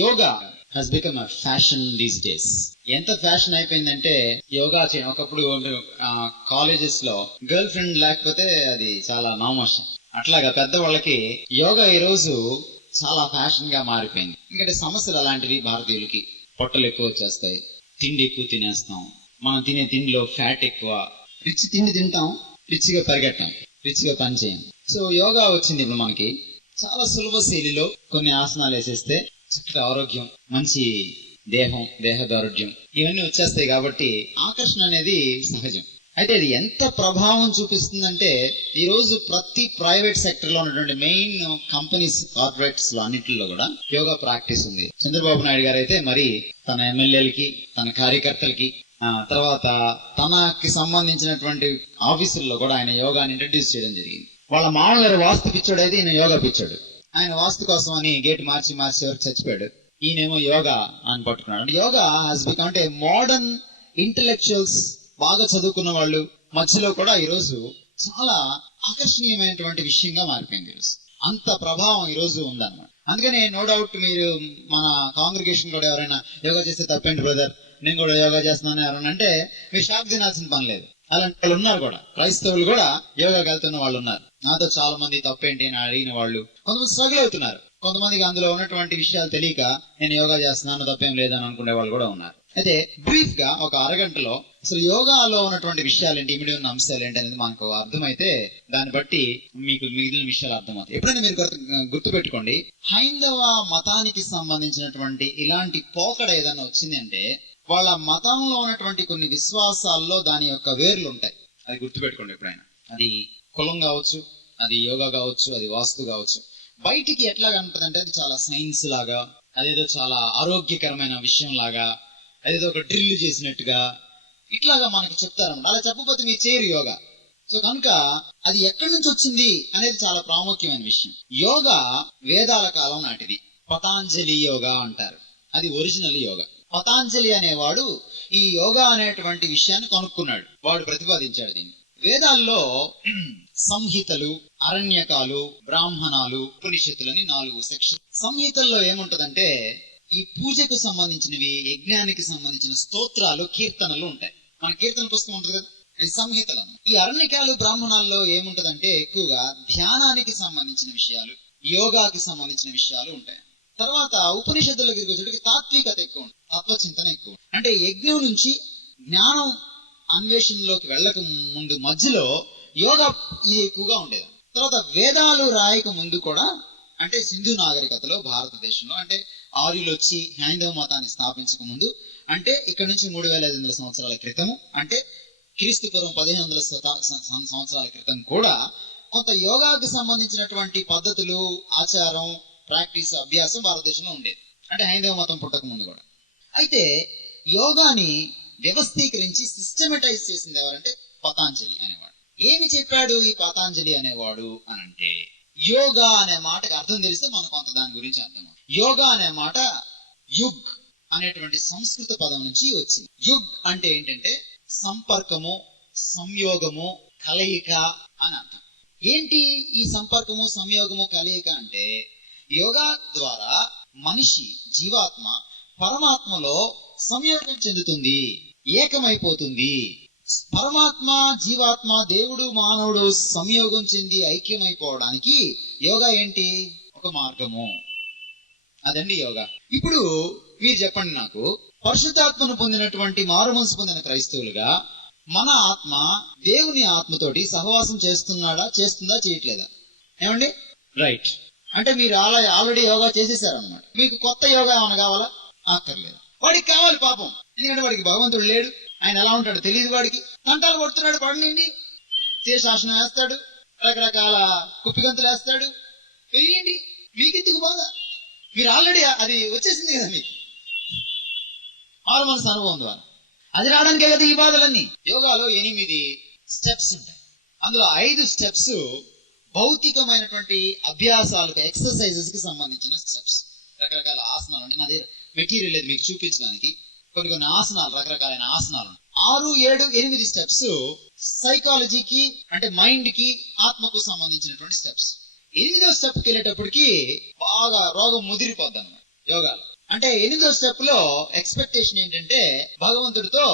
Yoga has become a fashion these days. ఎంత fashion అయిపోయిందంటే యోగా చేయడం ఒకప్పుడు కాలేజెస్ లో గర్ల్ ఫ్రెండ్ లేకపోతే అది చాలా నామోషం. అట్లాగా పెద్దవాళ్ళకి యోగా ఈ రోజు చాలా ఫ్యాషన్ గా మారిపోయింది. ఎందుకంటే సమస్యలు అలాంటివి. భారతీయులకి పొట్టలు ఎక్కువ వచ్చేస్తాయి, తిండి ఎక్కువ తినేస్తాం, మనం తినే తిండిలో ఫ్యాట్ ఎక్కువ, రిచ్ తిండి తింటాం, రిచ్ గా పరిగెట్టాం, రిచ్ గా పని చేయం. సో యోగా వచ్చింది ఇప్పుడు మనకి చాలా సులభ శైలిలో కొన్ని ఆసనాలు వేసేస్తే చక్కటి ఆరోగ్యం, మంచి దేహదారుఢ్యం ఇవన్నీ వచ్చేస్తాయి. కాబట్టి ఆకర్షణ అనేది సహజం. అయితే ఇది ఎంత ప్రభావం చూపిస్తుందంటే ఈ రోజు ప్రతి ప్రైవేట్ సెక్టర్ లో ఉన్నటువంటి మెయిన్ కంపెనీస్, కార్పొరేట్స్ లో అన్నింటిలో కూడా యోగా ప్రాక్టీస్ ఉంది. చంద్రబాబు నాయుడు గారు అయితే మరి తన ఎమ్మెల్యేలకి, తన కార్యకర్తలకి, తర్వాత తనకి సంబంధించినటువంటి ఆఫీసుల్లో కూడా ఆయన యోగాని ఇంట్రడ్యూస్ చేయడం జరిగింది. వాళ్ళ మామగారు వాస్తు పిచ్చాడు అయితే ఈయన యోగా పిచ్చాడు. ఆయన వాస్తు కోసం అని గేట్ మార్చి ఎవరు చచ్చిపోయాడు, ఈయనేమో యోగా అని పట్టుకున్నాడు. అంటే యోగా హాస్ బికమ్ అంటే మోడర్న్ ఇంటెలెక్చువల్స్, బాగా చదువుకున్న వాళ్ళు మధ్యలో కూడా ఈరోజు చాలా ఆకర్షణీయమైనటువంటి విషయంగా మారిపోయింది. ఈరోజు అంత ప్రభావం ఈరోజు ఉందన్నమాట. అందుకని నో డౌట్ మీరు మన కాంగ్రిగేషన్ కూడా ఎవరైనా యోగా చేస్తే తప్పేంటి బ్రదర్, నేను కూడా యోగా చేస్తున్నాను ఎవరైనా అంటే మీరు షాక్ తినాల్సిన పని లేదు. అలాంటి వాళ్ళు ఉన్నారు కూడా, క్రైస్తవులు కూడా యోగాకి వెళ్తున్న వాళ్ళు ఉన్నారు. నాతో చాలా మంది తప్పేంటి అని అడిగిన వాళ్ళు, కొంతమంది స్ట్రగుల్ అవుతున్నారు, కొంతమందికి అందులో ఉన్నటువంటి విషయాలు తెలియక నేను యోగా చేస్తున్నాను తప్పేం లేదని అనుకునే వాళ్ళు కూడా ఉన్నారు. అయితే బ్రీఫ్ గా ఒక అరగంటలో అసలు యోగాలో ఉన్నటువంటి విషయాలు ఏంటి, ఇమిడి ఉన్న అంశాలు ఏంటి అనేది మనకు అర్థమైతే దాన్ని బట్టి మీకు మిగిలిన విషయాలు అర్థమవుతాయి. ఎప్పుడైనా మీరు గుర్తుపెట్టుకోండి, హైందవ మతానికి సంబంధించినటువంటి ఇలాంటి పోకడ ఏదైనా వచ్చింది అంటే వాళ్ళ మతంలో ఉన్నటువంటి కొన్ని విశ్వాసాల్లో దాని యొక్క వేర్లు ఉంటాయి. అది గుర్తుపెట్టుకోండి ఎప్పుడైనా. అది కులం కావచ్చు, అది యోగా కావచ్చు, అది వాస్తు కావచ్చు. బయటికి ఎట్లా కనపడుతుందంటే అది చాలా సైన్స్ లాగా, అదేదో చాలా ఆరోగ్యకరమైన విషయం లాగా, అదేదో ఒక డ్రిల్ చేసినట్టుగా ఇట్లాగా మనకు చెప్తారన్నమాట. అలా చెప్పకపోతే మీరు చేయరు యోగా. సో కనుక అది ఎక్కడి నుంచి వచ్చింది అనేది చాలా ప్రాముఖ్యమైన విషయం. యోగా వేదాల కాలం నాటిది. పతాంజలి యోగా అంటారు, అది ఒరిజినల్ యోగా. పతాంజలి అనేవాడు ఈ యోగా అనేటువంటి విషయాన్ని కనుక్కున్నాడు, వాడు ప్రతిపాదించాడు దీన్ని. వేదాల్లో సంహితలు, అరణ్యకాలు, బ్రాహ్మణాలు, ఉపనిషత్తులని 4 సెక్షన్. సంహితల్లో ఏముంటదంటే ఈ పూజకు సంబంధించినవి, యజ్ఞానికి సంబంధించిన స్తోత్రాలు, కీర్తనలు ఉంటాయి. మన కీర్తన పుస్తకం ఉంటుంది కదా, అది సంహితలను. ఈ అరణ్యకాలు, బ్రాహ్మణాల్లో ఏముంటదంటే ఎక్కువగా ధ్యానానికి సంబంధించిన విషయాలు, యోగాకి సంబంధించిన విషయాలు ఉంటాయి. తర్వాత ఉపనిషత్తుల దగ్గరికి వచ్చేటికి తాత్వికత ఎక్కువ ఉంటుంది, తత్వచింతన ఎక్కువ. అంటే యజ్ఞం నుంచి జ్ఞానం అన్వేషణలోకి వెళ్ళక ముందు మధ్యలో యోగా ఇది ఎక్కువగా ఉండేది. తర్వాత వేదాలు రాయక ముందు కూడా, అంటే సింధు నాగరికతలో భారతదేశంలో, అంటే ఆర్యులు వచ్చి హైందవ మతాన్ని స్థాపించక ముందు, అంటే ఇక్కడ నుంచి 3500 సంవత్సరాల క్రితము, అంటే క్రీస్తు పూర్వం 1500 సంవత్సరాల క్రితం కూడా కొంత యోగాకి సంబంధించినటువంటి పద్ధతులు, ఆచారం, ప్రాక్టీస్, అభ్యాసం భారతదేశంలో ఉండేది. అంటే హైందవ మతం పుట్టక ముందు కూడా. అయితే యోగాని వ్యవస్థీకరించి సిస్టమటైజ్ చేసింది ఎవరంటే పతాంజలి అనేవాడు. ఏమి చెప్పాడు ఈ పతాంజలి అనేవాడు అనంటే, యోగా అనే మాటకి అర్థం తెలిస్తే మనకు కొంత దాని గురించి అర్థం. యోగా అనే మాట యుగ్ అనేటువంటి సంస్కృత పదం నుంచి వచ్చింది. యుగ్ అంటే ఏంటంటే సంపర్కము, సంయోగము, కలయిక అని అర్థం. ఏంటి ఈ సంపర్కము, సంయోగము, కలయిక అంటే యోగా ద్వారా మనిషి, జీవాత్మ పరమాత్మలో సంయోగం చెందుతుంది, ఏకమైపోతుంది. పరమాత్మ, జీవాత్మ, దేవుడు, మానవుడు సంయోగం చెంది ఐక్యమైపోవడానికి యోగా ఏంటి, ఒక మార్గము. అదండి యోగా. ఇప్పుడు మీరు చెప్పండి నాకు, పరిశుద్ధాత్మను పొందినటువంటి, మారుమనసు పొందిన క్రైస్తవులుగా మన ఆత్మ దేవుని ఆత్మతోటి సహవాసం చేస్తుందా, చేయట్లేదా? ఏమండి? రైట్. అంటే మీరు ఆల్రెడీ యోగా చేసేసారనమాట. మీకు కొత్త యోగా ఏమైనా కావాలా? అక్కర్లేదు. వాడికి కావాలి పాపం, ఎందుకంటే వాడికి భగవంతుడు లేడు, ఆయన ఎలా ఉంటాడో తెలియదు. వాడికి తంటాలు పడుతున్నాడు, పడండి, శేషాసనం వేస్తాడు, రకరకాల కుప్పిగంతులు వేస్తాడు, వేయండి, మీకెందుకు బాధ? మీరు ఆల్రెడీ అది వచ్చేసింది కదా మీకు, మారుమనసు అనుభవం ద్వారా. అది రావడానికే కదా ఈ బాధలన్నీ. యోగాలో 8 స్టెప్స్ ఉంటాయి. అందులో 5 స్టెప్స్ భౌతికమైనటువంటి అభ్యాసాలకు, ఎక్సర్సైజెస్ కి సంబంధించిన స్టెప్స్. రకరకాల ఆసనాలు అంటే నా దగ్గర మెటీరియల్ లేదు మీకు చూపించడానికి. కొన్ని ఆసనాలు, రకరకాలైన ఆసనాలు. 6, 7, 8 స్టెప్స్ సైకాలజీకి, అంటే మైండ్ కి, ఆత్మకు సంబంధించినటువంటి స్టెప్స్. 8వ స్టెప్కి వెళ్ళేటప్పటికి బాగా రోగం ముదిరిపోద్ది అన్నమాట యోగాలో. అంటే 8వ స్టెప్ లో ఎక్స్పెక్టేషన్ ఏంటంటే భగవంతుడితో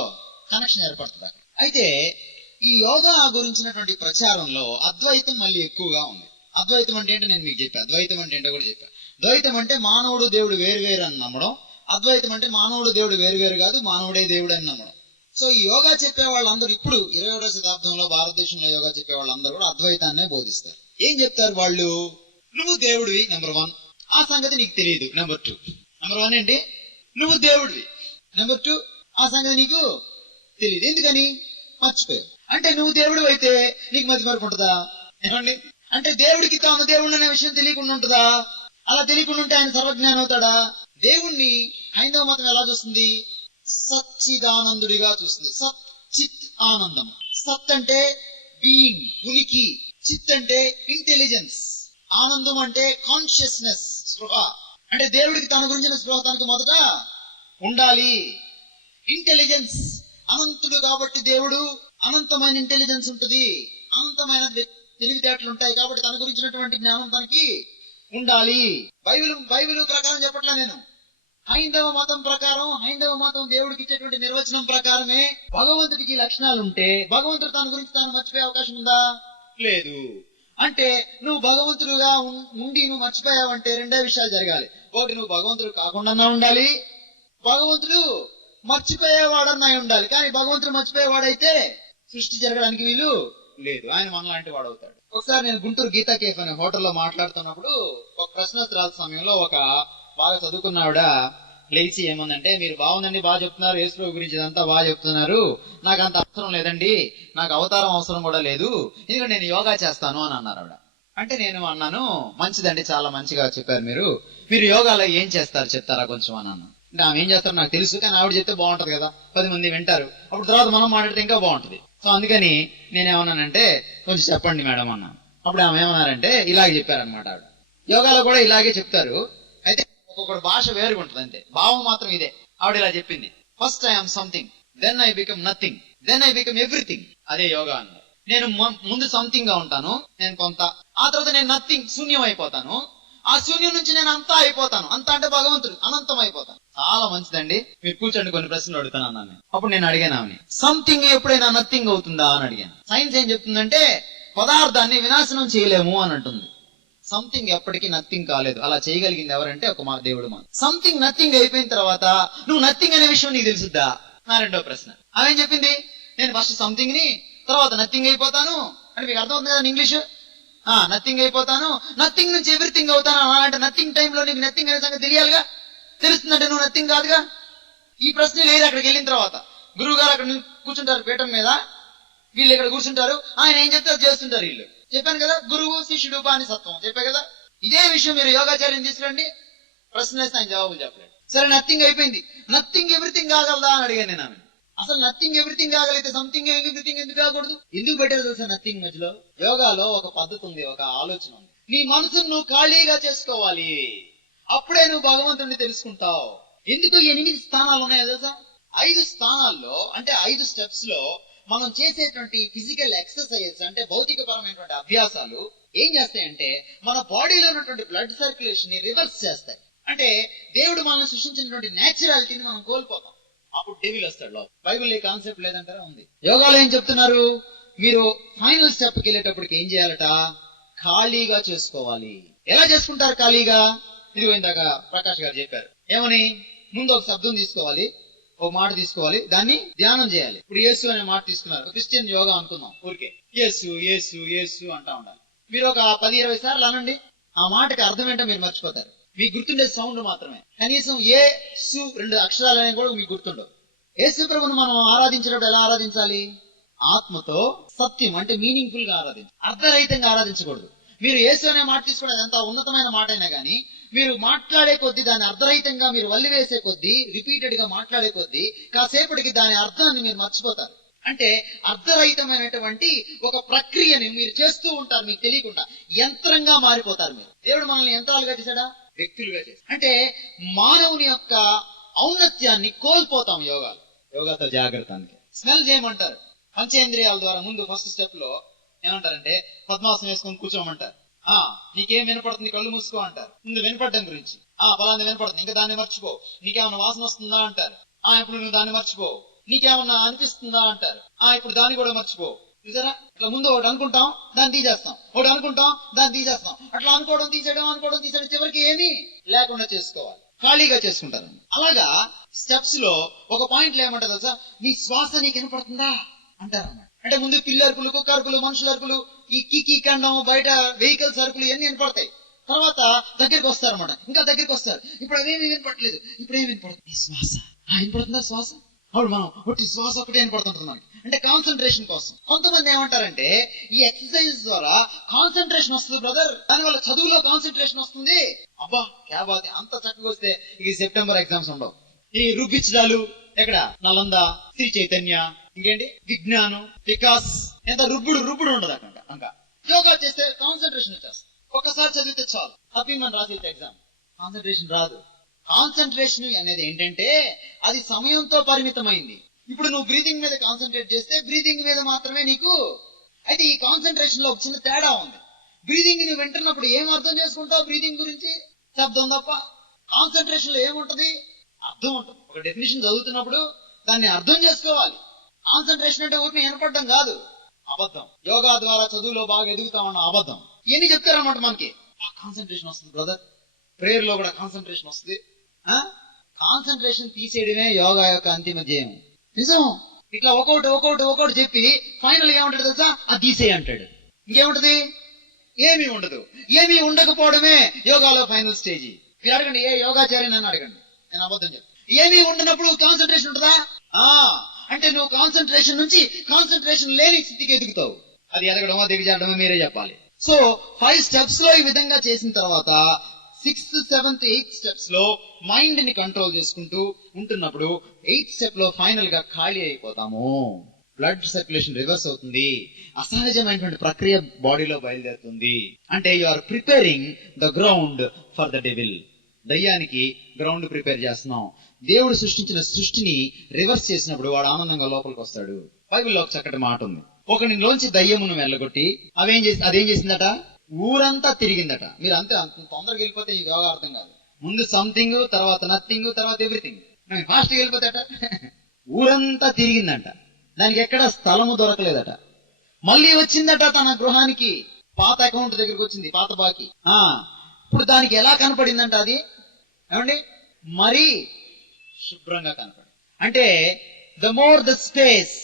కనెక్షన్ ఏర్పడుతుంది అక్కడ. అయితే ఈ యోగా గురించినటువంటి ప్రచారంలో అద్వైతం మళ్ళీ ఎక్కువగా ఉంది. అద్వైతం అంటే ఏంటో నేను మీకు చెప్పాను, ద్వైతం అంటే ఏంటో కూడా చెప్పాను. ద్వైతం అంటే మానవుడు దేవుడు వేరు అని నమ్మడం, అద్వైతం అంటే మానవుడు దేవుడు వేరు కాదు, మానవుడే దేవుడు అని నమ్మడం. సో ఈ యోగా చెప్పే వాళ్ళందరూ ఇప్పుడు 21వ శతాబ్దంలో భారతదేశంలో యోగా చెప్పే వాళ్ళందరూ కూడా అద్వైతాన్నే బోధిస్తారు. ఏం చెప్తారు వాళ్ళు? నువ్వు దేవుడివి నెంబర్ 1, ఆ సంగతి నీకు తెలియదు నెంబర్ 2. నెంబర్ 1 ఏంటి? నువ్వు దేవుడివి. నెంబర్ 2, ఆ సంగతి నీకు తెలియదు. ఎందుకని? మర్చిపోయావు. అంటే నువ్వు దేవుడు అయితే నీకు మతిమరుపు ఉంటుందా? ఏమండి? అంటే దేవుడికి తాను దేవుడు అనే విషయం తెలియకుండా ఉంటుందా? అలా తెలియకుండా ఉంటే ఆయన సర్వజ్ఞానం అవుతాడా? దేవుణ్ణి హైందవ మతం ఎలా చూస్తుంది? సచ్చిదానందుడిగా చూస్తుంది. సత్ చిత్ ఆనందం. సత్ అంటే బీయింగ్, ఉనికి. చిత్ అంటే ఇంటెలిజెన్స్. ఆనందం అంటే కాన్షియస్నెస్, స్పృహ. అంటే దేవుడికి తన గురించిన స్పృహ తనకు మొదట ఉండాలి. ఇంటెలిజెన్స్, అనంతుడు కాబట్టి దేవుడు అనంతమైన ఇంటెలిజెన్స్ ఉంటుంది, అనంతమైన తెలివితేటలు ఉంటాయి కాబట్టి తన గురించినటువంటి జ్ఞానం తనకి ఉండాలి. బైబిల్ ప్రకారం చెప్పట్లా నేను, హైందవ మతం ప్రకారం, హైందవ మతం దేవుడికి ఇచ్చేటువంటి నిర్వచనం ప్రకారమే భగవంతుడికి లక్షణాలు ఉంటే భగవంతుడు తన గురించి తాను మర్చిపోయే అవకాశం ఉందా? లేదు. అంటే నువ్వు భగవంతుడుగా ఉండి నువ్వు మర్చిపోయావంటే 2 విషయాలు జరగాలి. ఒకటి, నువ్వు భగవంతుడు కాకుండా ఉండాలి, భగవంతుడు మర్చిపోయేవాడన్నా ఉండాలి. కానీ భగవంతుడు మర్చిపోయేవాడైతే సృష్టి జరగడానికి వీలు లేదు. ఆయన మనలాంటి వాడు అవుతాడు. ఒకసారి నేను గుంటూరు గీతా కేఫ్ అనే హోటల్లో మాట్లాడుతున్నప్పుడు ఒక ప్రశ్నోత్తరాల సమయంలో ఒక బాగా చదువుకున్న ఆవిడ లేచి ఏముందంటే, మీరు బాగుందండి, బాగా చెప్తున్నారు, యేసు గురించి ఇదంతా బాగా చెప్తున్నారు, నాకు అంత అవసరం లేదండి, నాకు అవతారం అవసరం కూడా లేదు, ఎందుకంటే నేను యోగా చేస్తాను అని అన్నారు ఆవిడ. అంటే నేను అన్నాను, మంచిదండి, చాలా మంచిగా చెప్పారు, మీరు యోగాలో ఏం చేస్తారు చెప్తారా కొంచెం అని అన్నాను. అంటే ఆమె ఏం చేస్తారో నాకు తెలుసు, కానీ ఆవిడ చెప్తే బాగుంటది కదా, 10 మంది వింటారు, అప్పుడు తర్వాత మనం మాట్లాడితే ఇంకా బాగుంటది. సో అందుకని నేనేమన్నానంటే, కొంచెం చెప్పండి మేడం అన్నాను. అప్పుడు ఆమె ఏమన్నారంటే, ఇలాగే చెప్పారనమాట ఆవిడ. యోగాలో కూడా ఇలాగే చెప్తారు, అయితే ఒక్కొక్కటి భాష వేరుగా ఉంటుంది అంతే, భావం మాత్రం ఇదే. ఆవిడ ఇలా చెప్పింది, first I am something, then I become nothing, then I become everything. అదే యోగా అన్నారు. నేను ముందు సంథింగ్ గా ఉంటాను, నేను కొంత, ఆ తర్వాత నేను నథింగ్, శూన్యం అయిపోతాను, ఆ శూన్యం నుంచి నేను అంతా అయిపోతాను, అంతా అంటే భగవంతుడు, అనంతం అయిపోతాను. చాలా మంచిదండి, మీరు కూర్చోండి, కొన్ని ప్రశ్నలు అడుగుతాను అన్నాను. అప్పుడు నేను అడిగాను ఆమెని, సంథింగ్ ఎప్పుడైనా నథింగ్ అవుతుందా అని అడిగాను. సైన్స్ ఏం చెప్తుందంటే పదార్థాన్ని వినాశనం చేయలేము అని అంటుంది. సంథింగ్ ఎప్పటికీ నథింగ్ కాలేదు, అలా చేయగలిగింది ఎవరంటే ఒక మా దేవుడు. మా సంథింగ్ నథింగ్ అయిపోయిన తర్వాత నువ్వు నథింగ్ అనే విషయం నీకు తెలుసుద్దా? నా 2వ ప్రశ్న. ఆమె చెప్పింది, నేను ఫస్ట్ సంథింగ్ ని తర్వాత నథింగ్ అయిపోతాను అంటే, మీకు అర్థమవుతుంది కదా ఇంగ్లీష్, నథింగ్ అయిపోతాను, నథింగ్ నుంచి ఎవ్రీథింగ్ అవుతాను. అంటే నథింగ్ టైంలో నీకు నథింగ్ అనే సంగతి తెలియాలిగా, తెలుస్తుందంటే నువ్వు నథింగ్ కాదుగా. ఈ ప్రశ్న లేదు. అక్కడికి వెళ్ళిన తర్వాత గురువు గారు అక్కడ కూర్చుంటారు పీఠం మీద, వీళ్ళు ఇక్కడ కూర్చుంటారు, ఆయన ఏం చెప్తే అది చేస్తుంటారు వీళ్ళు. చెప్పాను కదా, గురువు శిష్యుడు బానిసత్వం చెప్పా కదా. ఇదే విషయం మీరు యోగాచార్యం తీసుకురండి, ప్రశ్న వేస్తే ఆయన జవాబులు చెప్పలేడు. సరే, నథింగ్ అయిపోయింది, నథింగ్ ఎవ్రీథింగ్ కాగలదా అని అడిగాను నేను ఆమె. అసలు నథింగ్ ఎవ్రీథింగ్ కాగలిగితే సంథింగ్ ఎవ్రీథింగ్ ఎందుకు కాకూడదు? ఎందుకు పెట్టారు తెలుసా నథింగ్ మధ్యలో? యోగాలో ఒక పద్ధతి ఉంది, ఒక ఆలోచన ఉంది. నీ మనసును నువ్వు ఖాళీగా చేసుకోవాలి, అప్పుడే నువ్వు భగవంతుడిని తెలుసుకుంటావు. ఎందుకు 8 స్థానాలు ఉన్నాయో తెలుసా? 5 స్థానాల్లో అంటే 5 స్టెప్స్ లో మనం చేసేటువంటి ఫిజికల్ ఎక్సర్సైజ్ అంటే భౌతిక పరమైనటువంటి అభ్యాసాలు ఏం చేస్తాయంటే మన బాడీలో ఉన్నటువంటి బ్లడ్ సర్క్యులేషన్ ని రివర్స్ చేస్తాయి. అంటే దేవుడు మనల్ని సృష్టించినటువంటి నేచురాలిటీని మనం కోల్పోతాం, అప్పుడు డెవిల్ వస్తాడు లోపల. బైబిల్ ఈ కాన్సెప్ట్ లేదంటారా? ఉంది. యోగాలో ఏం చెప్తున్నారు, మీరు ఫైనల్ స్టెప్ కి వెళ్ళేటప్పటికి ఏం చేయాలట? ఖాళీగా చేసుకోవాలి. ఎలా చేసుకుంటారు ఖాళీగా? ఇదిగో ఇందాక ప్రకాష్ గారు చెప్పారు, ఏమని? ముందు ఒక శబ్దం తీసుకోవాలి, ఒక మాట తీసుకోవాలి, దాన్ని ధ్యానం చేయాలి. ఇప్పుడు యేసు అనే మాట తీసుకున్నారు, క్రిస్టియన్ యోగా అనుకుందాం, ఊరికే యేసు యేసు యేసు అంటా ఉండాలి. మీరు ఒక 10-20 సార్లు అనండి, ఆ మాటకి అర్థం ఏంటో మీరు మర్చిపోతారు. మీకు గుర్తుండే సౌండ్ మాత్రమే, కనీసం ఏ సు 2 అక్షరాలు అనేవి కూడా మీకు గుర్తుండవు. యేసు ప్రభువును మనం ఆరాధించేటప్పుడు ఎలా ఆరాధించాలి? ఆత్మతో, సత్యం అంటే మీనింగ్ఫుల్ గా ఆరాధించాలి, అర్థరహితంగా ఆరాధించకూడదు. మీరు యేసు అనే మాట తీసుకునేది ఎంత ఉన్నతమైన మాట అయినా గానీ మీరు మాట్లాడే కొద్దీ, దాని అర్థరహితంగా మీరు వల్లివేసే కొద్దీ, రిపీటెడ్ గా మాట్లాడే కొద్దీ కాసేపటికి దాని అర్థాన్ని మీరు మర్చిపోతారు. అంటే అర్థరహితమైనటువంటి ఒక ప్రక్రియని మీరు చేస్తూ ఉంటారు, మీకు తెలియకుండా యంత్రంగా మారిపోతారు మీరు. దేవుడు మనల్ని యంత్రాలుగా చేశాడా? వ్యక్తులుగా చేశాడు. అంటే మానవుని యొక్క ఔన్నత్యాన్ని కోల్పోతాం యోగాతో జాగ్రత్త. అందుకే స్మెల్ చేయమంటారు, పంచేంద్రియాల ద్వారా. ముందు ఫస్ట్ స్టెప్ లో ఏమంటారంటే పద్మాసనం వేసుకొని కూర్చోమంటారు. నీకేం వినపడుతుంది, కళ్ళు మూసుకో అంటారు. ముందు వినపడడం గురించి, ఫలానా వినపడుతుంది, ఇంకా దాన్ని మర్చిపో. నీకేమన్నా వాసన వస్తుందా అంటారు. ఇప్పుడు నువ్వు దాన్ని మర్చిపో. నీకేమన్నా అనిపిస్తుందా అంటారు. ఇప్పుడు దాన్ని కూడా మర్చిపో. చూసారా, ఇట్లా ముందు ఒకటి అనుకుంటాం, దాన్ని తీసేస్తాం, ఒకటి అనుకుంటాం, దాన్ని తీసేస్తాం. అట్లా అనుకోవడం తీసేయడం చివరికి ఏమీ లేకుండా చేసుకోవాలి, ఖాళీగా చేసుకుంటారు. అలాగా స్టెప్స్ లో ఒక పాయింట్ లో ఏమంటారు తెలుసా, నీ శ్వాస నీకు వినపడుతుందా అంటారన్నమాట. అంటే ముందు పిల్లి అరుపులు, కుక్క అరుపులు, మనుషుల అరుపులు, ఈ కీకీ కండం, బయట వెహికల్స్ అరుపులు ఇవన్నీ వినపడతాయి. తర్వాత దగ్గరికి వస్తారన్నమాట, ఇంకా దగ్గరికి వస్తారు. ఇప్పుడు అవేమి వినపడలేదు, ఇప్పుడు ఏమి వినపడుతుంది, నీ శ్వాస వినపడుతుందా? శ్వాస అప్పుడు మనం ఒకటి శ్వాస ఒకటే వినపడుతుంటుంది మనకి. అంటే కాన్సన్ట్రేషన్ కోసం. కొంతమంది ఏమంటారంటే ఈ ఎక్సర్సైజ్ ద్వారా కాన్సన్ట్రేషన్ వస్తుంది బ్రదర్, దానివల్ల చదువులో కాన్సన్ట్రేషన్ వస్తుంది. అబ్బా క్యాబాతి, అంత చక్కగా వస్తే ఈ సెప్టెంబర్ ఎగ్జామ్స్ ఉండవు. ఈ రుబ్బించడాలు ఎక్కడ, నలంద, శ్రీ చైతన్య, ఇంకేంటి విజ్ఞానం, వికాస్, ఎంత రుబ్బుడు ఉండదు అక్కడ. ఇంకా యోగా చేస్తే కాన్సన్ట్రేషన్ వచ్చేస్తుంది. ఒక్కసారి చదివితే చాలు, హ్యాపీమని రాసి ఎగ్జామ్. కాన్సన్ట్రేషన్ రాదు. కాన్సన్ట్రేషన్ అనేది ఏంటంటే అది సమయంతో పరిమితమైంది. ఇప్పుడు నువ్వు బ్రీతింగ్ మీద కాన్సన్ట్రేట్ చేస్తే బ్రీతింగ్ మీద మాత్రమే నీకు. అయితే ఈ కాన్సన్ట్రేషన్ లో ఒక చిన్న తేడా ఉంది. బ్రీతింగ్ నువ్వు వింటున్నప్పుడు ఏం అర్థం చేసుకుంటావు బ్రీతింగ్ గురించి? శబ్దం తప్ప. కాన్సన్ట్రేషన్ లో ఏముంటది? అర్థం ఉంటుంది. ఒక డెఫినేషన్ చదువుతున్నప్పుడు దాన్ని అర్థం చేసుకోవాలి. కాన్సన్ట్రేషన్ అంటే ఊరిని వినపడడం కాదు, అబద్ధం. యోగా ద్వారా చదువులో బాగా ఎదుగుతామన్న అబద్ధం. ఇవన్నీ చెప్తారన్నమాట మనకి. కాన్సన్ట్రేషన్ వస్తుంది బ్రదర్, ప్రేయర్ లో కూడా కాన్సన్ట్రేషన్ వస్తుంది. కాన్సన్ట్రేషన్ తీసేయడమే యోగా యొక్క అంతిమ ధ్యేయం. నిజం. ఇట్లా ఒకటి చెప్పి ఫైనల్ ఏమంటాడు తెలుసా, అది తీసేయి అంటాడు. ఇంకేముంటది? ఏమీ ఉండదు. ఏమీ ఉండకపోవడమే యోగాలో ఫైనల్ స్టేజ్. మీరు అడగండి ఏ యోగాచార్య నన్ను అడగండి, నేను అబద్ధం చెప్తాను. ఏమీ ఉండనప్పుడు కాన్సన్ట్రేషన్ ఉంటుందా? అంటే నువ్వు కాన్సన్ట్రేషన్ నుంచి కాన్సన్ట్రేషన్ లేని స్థితికి ఎదుగుతావు. అది ఎదగడమో దిగజాడమో మీరే చెప్పాలి. సో 5 స్టెప్స్ లో ఈ విధంగా చేసిన తర్వాత 6th, 7th, 8th స్టెప్స్ లో మైండ్ ని కంట్రోల్ చేసుకుంటూ ఉంటున్నప్పుడు 8th స్టెప్ లో ఫైనల్ గా ఖాళీ అయిపోతాము. బ్లడ్ సర్క్యులేషన్ రివర్స్ అవుతుంది. అసహజమైనటువంటి ప్రక్రియ బాడీలో బయలుదేరుతుంది. అంటే you are preparing the ground for the devil. దయ్యానికి గ్రౌండ్ ప్రిపేర్ చేస్తున్నాం. దేవుడు సృష్టించిన సృష్టిని రివర్స్ చేసినప్పుడు వాడు ఆనందంగా లోపలికి వస్తాడు. బైబిల్లో ఒక చక్కటి మాట ఉంది. ఒకనిలోంచి దయ్యమును వెళ్ళగొట్టి అదేం చేసిందట? ఊరంతా తిరిగిందట. మీరు అంత తొందరగా వెళ్ళిపోతే ఈ యోగా అర్థం కాదు. ముందు సంథింగ్, తర్వాత నథింగ్, తర్వాత ఎవ్రీథింగ్. ఫాస్ట్ గా వెళ్ళిపోతాట. ఊరంతా తిరిగిందంట. దానికి ఎక్కడ స్థలము దొరకలేదట. మళ్ళీ వచ్చిందట తన గృహానికి. పాత అకౌంట్ దగ్గరికి వచ్చింది, పాత బాకీ. ఇప్పుడు దానికి ఎలా కనపడిందంట అది? ఏమండి, మరీ శుభ్రంగా కనపడింది. అంటే the more the space,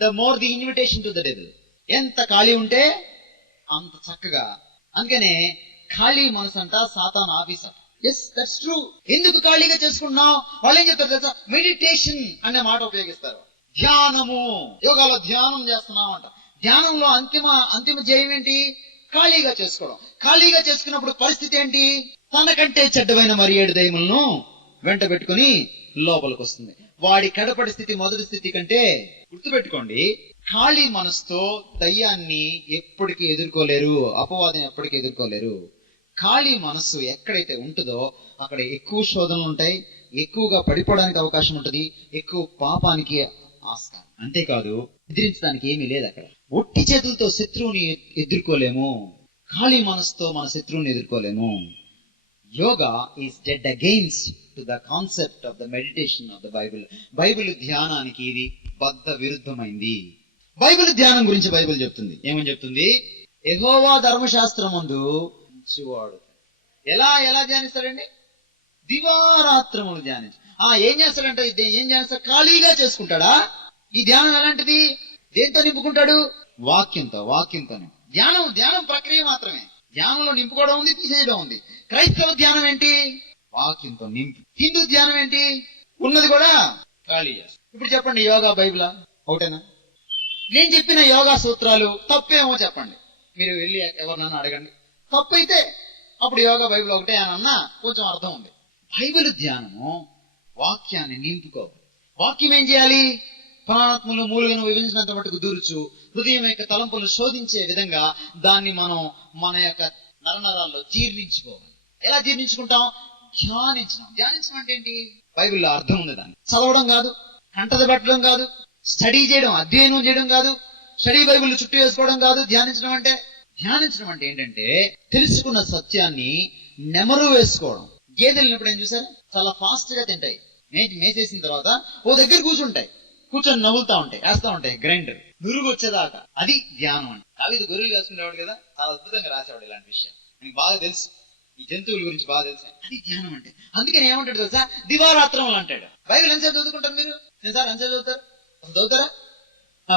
the more the invitation to the devil. ఎంత ఖాళీ ఉంటే అంత చక్కగా. అందుకనే ఖాళీ మనసు అంట సాతాన్ ఆఫీస్ అంట. Yes, that's true. ఎందుకు ఖాళీగా చేసుకుంటున్నావు? వాళ్ళు ఏం చెప్తారు తెలుసా? మెడిటేషన్ అనే మాట ఉపయోగిస్తారు. ధ్యానము. యోగాలో ధ్యానం చేస్తున్నాం అంట. ధ్యానంలో అంతిమ ధ్యేయం ఏంటి? ఖాళీగా చేసుకోవడం. ఖాళీగా చేసుకున్నప్పుడు పరిస్థితి ఏంటి? తనకంటే చెడ్డమైన మరి 7 దయ్యములను వెంట పెట్టుకుని లోపలికి వస్తుంది. వాడి కడపడి స్థితి మొదటి స్థితి కంటే, గుర్తుపెట్టుకోండి, ఖాళీ మనసుతో దయ్యాన్ని ఎప్పటికీ ఎదుర్కోలేరు, అపవాదం ఎప్పటికీ ఎదుర్కోలేరు. ఖాళీ మనస్సు ఎక్కడైతే ఉంటుందో అక్కడ ఎక్కువ శోధనలు ఉంటాయి, ఎక్కువగా పడిపోవడానికి అవకాశం ఉంటుంది, ఎక్కువ పాపానికి ఆస్కారం. అంతేకాదు ఎదిరించడానికి ఏమీ లేదు అక్కడ. ఒట్టి చేతులతో శత్రువుని ఎదుర్కోలేము. ఖాళీ మనసుతో మన శత్రువుని ఎదుర్కోలేము. Yoga is dead against to the concept of the meditation of the Bible. Bible ధ్యానానికి ఇది బద్ధ విరుద్ధమైంది. బైబిల్ ధ్యానం గురించి బైబిల్ చెప్తుంది. ఏమని చెప్తుంది? యెహోవా ధర్మశాస్త్రం ముందు మంచివాడు. ఎలా ధ్యానిస్తాడండి? దివారాత్రములు ధ్యానించు. ఏం చేస్తాడంటే, ఏం చేస్తాడు? ఖాళీగా చేసుకుంటాడా? ఈ ధ్యానం ఎలాంటిది? దేంతో నింపుకుంటాడు? వాక్యంతోనే. ధ్యానం ప్రక్రియ మాత్రమే. ధ్యానంలో నింపుకోవడం ఉంది, తీసేయడం ఉంది. క్రైస్తవ ధ్యానం ఏంటి? వాక్యంతో నింపి. హిందూ ధ్యానం ఏంటి? ఉన్నది కూడా ఖాళీ చేస్తాం. ఇప్పుడు చెప్పండి, యోగా బైబిలా? ఒకటేనా? నేను చెప్పిన యోగా సూత్రాలు తప్పేమో చెప్పండి. మీరు వెళ్ళి ఎవరినన్నా అడగండి. తప్పైతే అప్పుడు యోగా బైబిల్ ఒకటే అని అన్నా కొంచెం అర్థం ఉంది. బైబిల్ ధ్యానము వాక్యాన్ని నింపుకోవాలి. వాక్యం ఏం చేయాలి? ప్రాణాత్మలు మూలుగను విభజించినంత మటుకు దూరుచు హృదయం యొక్క తలంపులను శోధించే విధంగా దాన్ని మనం మన యొక్క నరనరాల్లో జీర్ణించుకోవాలి. ఎలా జీర్ణించుకుంటాం? ధ్యానించడం అంటే ఏంటి? బైబిల్లో అర్థం ఉంది. దాన్ని చదవడం కాదు, కంటద పెట్టడం కాదు, స్టడీ చేయడం, అధ్యయనం చేయడం కాదు, స్టడీ బైబిల్ చుట్టూ వేసుకోవడం కాదు. ధ్యానించడం అంటే ధ్యానించడం అంటే ఏంటంటే తెలుసుకున్న సత్యాన్ని నెమరు వేసుకోవడం. గేదెలు వెళ్ళినప్పుడు ఏం చూసారు, చాలా ఫాస్ట్ గా తింటాయి. మేసేసిన తర్వాత ఓ దగ్గర కూర్చొని నవ్వులుతా ఉంటాయి, వేస్తా ఉంటాయి గ్రైండర్ నురుగు వచ్చేదాకా. అది ధ్యానం అంటే. దావీదు గొర్రెలు కాసుకునేవాడు కదా, చాలా అద్భుతంగా రాసేవాడు ఇలాంటి విషయం. నీకు బాగా తెలుసు, ఈ జంతువుల గురించి బాగా తెలుసు. అది ధ్యానం అంటే. అందుకని ఏమంటాడు తెలుసా, దివారాత్రములు అంటాడు. బైబిల్ ఎంతసేపు చదువుకుంటారు మీరు? సార్ ఎంతసేపు చదువుతారు? చదువుతారా?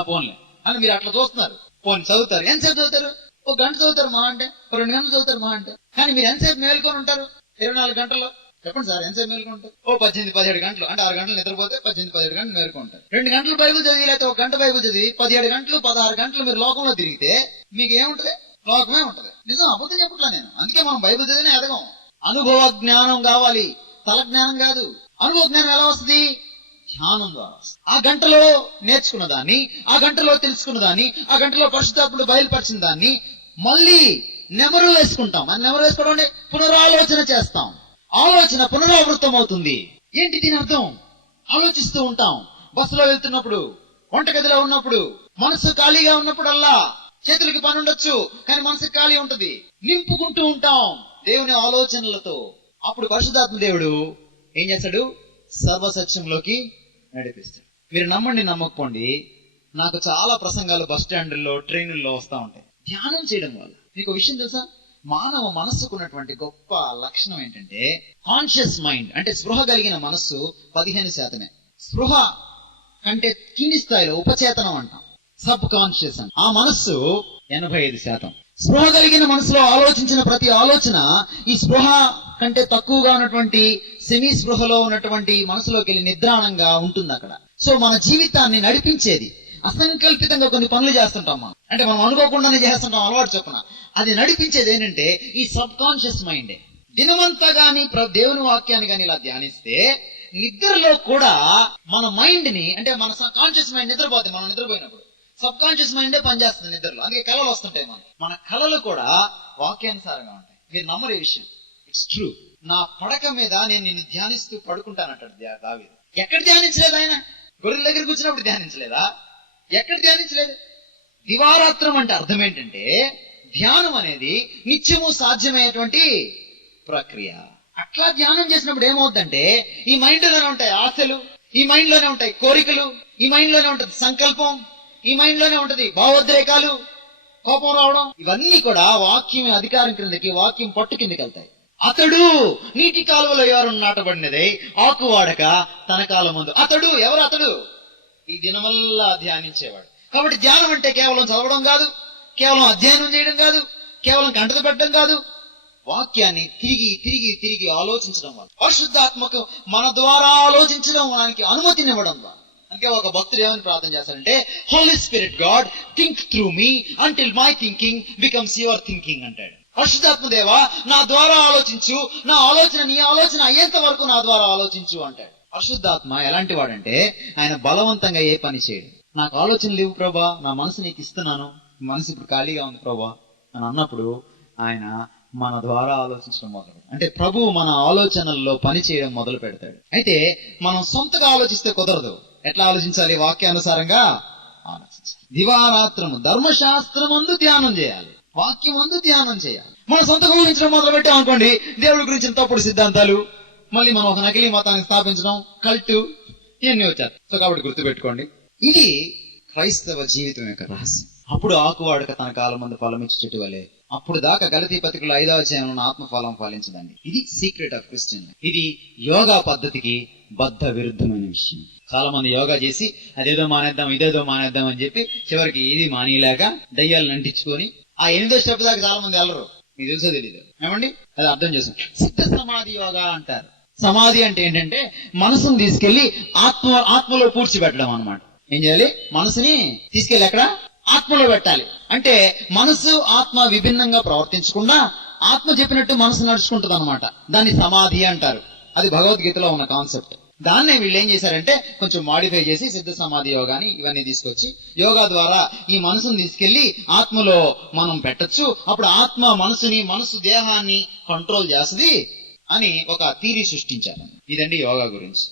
పోన్లే అని మీరు అట్లా చూస్తున్నారు. పోనీ చదువుతారు. ఎంతసేపు చదువుతారు? ఒక గంట చదువుతారు మహా అంటే, 2 గంటలు చదువుతారు మహా అంటే. కానీ మీరు ఎంతసేపు మేలుకొని ఉంటారు 24 గంటల్లో? చెప్పండి సార్, ఎంతసేపు మేలుకొని ఉంటారు? 18-17 గంటలు. అంటే 6 గంటలు నిద్రపోతే 18-17 గంటలు మేలుకుంటారు. 2 గంటలు బైబుల్ చదివి, లేకపోతే 1 గంట బైబుల్ చదివి 17 గంటలు 16 గంటలు మీరు లోకంలో తిరిగితే మీకు ఏముంటది? లోకమే ఉంటది. నిజం, అబద్ధం చెప్పట్లా నేను. అందుకే మనం బైబుల్ చదివినా ఎదగం. అనుభవ జ్ఞానం కావాలి, తల జ్ఞానం కాదు. అనుభవ జ్ఞానం ఎలా వస్తుంది? ధ్యానం ద్వారా. ఆ గంటలో నేర్చుకున్న దాన్ని, ఆ గంటలో తెలుసుకున్న దాన్ని, ఆ గంటలో పరిశుద్ధాత్ముడు బయలుపరిచిన దాన్ని మళ్ళీ నెమరు వేసుకుంటాం. అని నెమరు వేసుకోవడం అంటే పునరాలోచన చేస్తాం. ఆలోచన పునరావృతం అవుతుంది. ఏంటి దీని అర్థం? ఆలోచిస్తూ ఉంటాం. బస్సులో వెళ్తున్నప్పుడు, వంటగదిలో ఉన్నప్పుడు, మనసు ఖాళీగా ఉన్నప్పుడల్లా. చేతులకి పని ఉండొచ్చు, కానీ మనసు ఖాళీ ఉంటది. నింపుకుంటూ ఉంటాం దేవుని ఆలోచనలతో. అప్పుడు పరిశుద్ధాత్మ దేవుడు ఏం చేస్తాడు? సర్వసత్యంలోకి నడిపిస్తాడు. మీరు నమ్మండి నమ్మకపోండి, నాకు చాలా ప్రసంగాలు బస్ స్టాండ్ల్లో, ట్రైనుల్లో వస్తా ఉంటాయి. ధ్యానం చేయడం వల్ల మీకు విషయం తెలుసా, మానవ మనస్సుకు ఉన్నటువంటి గొప్ప లక్షణం ఏంటంటే కాన్షియస్ మైండ్. అంటే స్పృహ కలిగిన మనస్సు 15%. స్పృహ కంటే కింది స్థాయిలో ఉపచేతనం అంటాం, సబ్ కాన్షియస్ అని. ఆ మనస్సు 85%. స్పృహ కలిగిన మనసులో ఆలోచించిన ప్రతి ఆలోచన ఈ స్పృహ కంటే తక్కువగా ఉన్నటువంటి సెమీ స్పృహలో ఉన్నటువంటి మనసులోకి వెళ్ళి నిద్రాణంగా ఉంటుంది అక్కడ. సో మన జీవితాన్ని నడిపించేది, అసంకల్పితంగా కొన్ని పనులు చేస్తుంటాం మనం, అంటే మనం అనుకోకుండానే చేస్తుంటాం అలవాటు చొప్పున. అది నడిపించేది ఏంటంటే ఈ సబ్ కాన్షియస్ మైండే. దినమంతా గాని దేవుని వాక్యాన్ని గాని ఇలా ధ్యానిస్తే నిద్రలో కూడా మన మైండ్ ని, అంటే మన కాన్షియస్ మైండ్ నిద్రపోతే, మనం నిద్రపోయినప్పుడు సబ్ కాన్షియస్ మైండే పనిచేస్తుంది నిద్రలో. అందుకే కళలు వస్తుంటాయి. మన కళలు కూడా వాక్యానుసారంగా ఉంటాయి. మీరు నమ్మరే విషయం, ఇట్స్ ట్రూ. నా పడక మీద నేను నిన్ను ధ్యానిస్తూ పడుకుంటానంటాడు దావీదు. ఎక్కడ ధ్యానించలేదు ఆయన? గొర్రెల దగ్గర కూర్చున్నప్పుడు ధ్యానించలేదా? ఎక్కడ ధ్యానించలేదు? దివారాత్రం అంటే అర్థం ఏంటంటే ధ్యానం అనేది నిత్యము సాధ్యమయ్యేటువంటి ప్రక్రియ. అట్లా ధ్యానం చేసినప్పుడు ఏమవుతుందంటే ఈ మైండ్ లోనే ఉంటాయి ఆశలు, ఈ మైండ్ లోనే ఉంటాయి కోరికలు, ఈ మైండ్ లోనే ఉంటది సంకల్పం, ఈ మైండ్ లోనే ఉంటది భావోద్రేకాలు, కోపం రావడం. ఇవన్నీ కూడా వాక్యం అధికారం కిందకి, వాక్యం పట్టు కిందకి వెళ్తాయి. అతడు నీటి కాలువలో ఎవరు నాటబడినదే ఆకు వాడక తన కాలం ముందు. అతడు ఎవరు? అతడు ఈ దినమల్లా ధ్యానించేవాడు. కాబట్టి ధ్యానం అంటే కేవలం చదవడం కాదు, కేవలం అధ్యయనం చేయడం కాదు, కేవలం కంటత పెట్టడం కాదు. వాక్యాన్ని తిరిగి తిరిగి తిరిగి ఆలోచించడం వల్ల, పరిశుద్ధాత్మకు మన ద్వారా ఆలోచించడం దానికి అనుమతినివ్వడం వల్ల. అందుకే ఒక భక్తుడు ఏమని ప్రార్థన చేస్తాడంటే, holy spirit God think through me until my thinking becomes your thinking అంటాడు. పరిశుద్ధాత్మ దేవా, నా ద్వారా ఆలోచించు, నా ఆలోచన నీ ఆలోచన అయ్యేంత వరకు నా ద్వారా ఆలోచించు అంటాడు. పరిశుద్ధాత్మ ఎలాంటి వాడంటే ఆయన బలవంతంగా ఏ పని చేయడు. నాకు ఆలోచన లేవు ప్రభా, నా మనసు నీకు ఇస్తున్నాను, మనసు ఇప్పుడు ఖాళీగా ఉంది ప్రభా అని అన్నప్పుడు ఆయన మన ద్వారా ఆలోచించడం మొదలు పెడతాడు. అంటే ప్రభువు మన ఆలోచనల్లో పని చేయడం మొదలు పెడతాడు. అయితే మనం సొంతగా ఆలోచిస్తే కుదరదు. ఎట్లా ఆలోచించాలి? వాక్యానుసారంగా ఆలోచించాలి. దివారాత్రము ధర్మశాస్త్రమందు ధ్యానం చేయాలి, వాక్యం అందు ధ్యానం చేయాలి. మనం సొంతగా ఊహించడం మొదలు పెట్టాం అనుకోండి, దేవుడి గురించిన తప్పుడు సిద్ధాంతాలు, మళ్ళీ మనం ఒక నకిలీ మతాన్ని స్థాపించడం, కల్టు, ఇవన్నీ వచ్చారు. సో కాబట్టి గుర్తుపెట్టుకోండి, ఇది క్రైస్తవ జీవితం యొక్క రహస్యం. అప్పుడు ఆకువాడక తన కాలం ముందు ఫలమిచ్చు చెట్టు వలె. అప్పుడు దాకా గలతీ పత్రికలో 5వ అధ్యాయంలో ఆత్మఫలం ఫలించదండి. ఇది సీక్రెట్ ఆఫ్ క్రిస్టియన్. ఇది యోగా పద్ధతికి బద్ధ విరుద్ధమైన విషయం. చాలా మంది యోగా చేసి అదేదో మానేద్దాం, ఇదేదో మానేద్దాం అని చెప్పి చివరికి ఇది మానేలాగా దయ్యాలను అంటించుకొని ఆ 8వ స్టెప్ దాకా చాలా మంది వెళ్ళరు. మీకు తెలుసో తెలీదు ఏమండి? అది అర్థం చేస్తాం. సిద్ధ సమాధి యోగా అంటారు. సమాధి అంటే ఏంటంటే మనసును తీసుకెళ్లి ఆత్మలో పూడ్చిపెట్టడం అన్నమాట. ఏం చేయాలి? మనసుని తీసుకెళ్లి ఎక్కడ? ఆత్మలో పెట్టాలి. అంటే మనసు ఆత్మ విభిన్నంగా ప్రవర్తించకుండా ఆత్మ చెప్పినట్టు మనసు నడుచుకుంటుంది అనమాట. దాన్ని సమాధి అంటారు. అది భగవద్గీతలో ఉన్న కాన్సెప్ట్. దాన్నే వీళ్ళు ఏం చేశారంటే కొంచెం మాడిఫై చేసి సిద్ధ సమాధి యోగాని ఇవన్నీ తీసుకొచ్చి యోగా ద్వారా ఈ మనసుని తీసుకెళ్లి ఆత్మలో మనం పెట్టచ్చు. అప్పుడు ఆత్మ మనసు దేహాన్ని కంట్రోల్ చేస్తుంది అని ఒక థీరీ సృష్టించారు. ఇదండి యోగా గురించి.